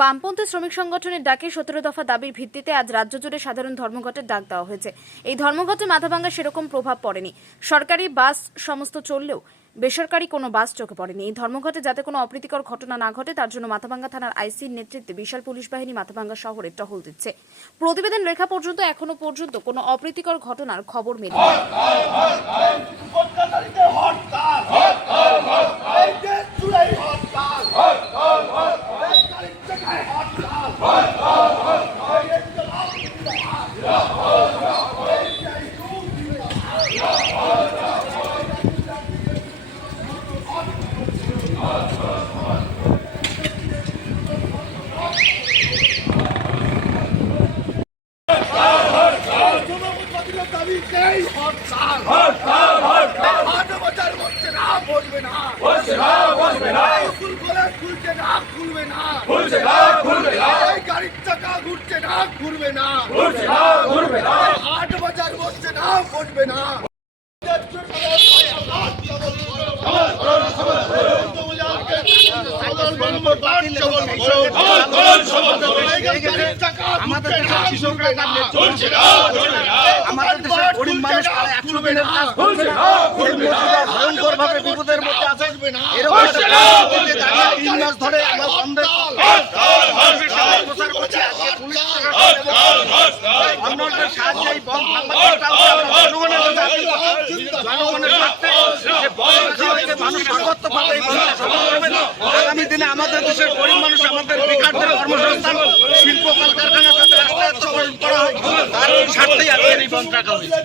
বামপন্থী শ্রমিক সংগঠনের ডাকে 17 দফা দাবির ভিত্তিতে আজ রাজ্য জুড়ে সাধারণ ধর্মঘটের ডাক দেওয়া হয়েছে। এই ধর্মঘটে মাথাভাঙ্গা সেরকম প্রভাব পড়েনি। সরকারি বাস সমস্ত চললেও বেসরকারি কোনো বাস চোখে পড়েনি। এই ধর্মঘটে যাতে কোনো অপ্রীতিকর ঘটনা না ঘটে তার জন্য মাথাভাঙ্গা থানার আইসির নেতৃত্বে বিশাল পুলিশ বাহিনী মাথাভাঙ্গা শহরে টহল দিচ্ছে। প্রতিবেদন লেখা পর্যন্ত এখনো পর্যন্ত কোনো অপ্রীতিকর ঘটনার খবর মেলেনি। গাড়ির চাকা ঘুরছে না, ঘুরবে না, হাট বাজার বসছে না, বসবে না। আমাদের দেশের গরিব মানুষ ভয়ঙ্কর ভাবে বিপদের মধ্যে আছে। এরকম 3 মাস ধরে আমরা বন্ধের প্রচার করছি। জনগণের সাহায্যে এই বন্ধ জনগণের মানুষ আগত পাবে। আগামী দিনে আমাদের দেশের গরিব মানুষ, আমাদের বেকারদের কর্মসংস্থান, শিল্প কলকারখানা, তাদের রাস্তায় করা হয়, তার স্বার্থেই আজকের এই বন্ধ রাখা হয়েছে।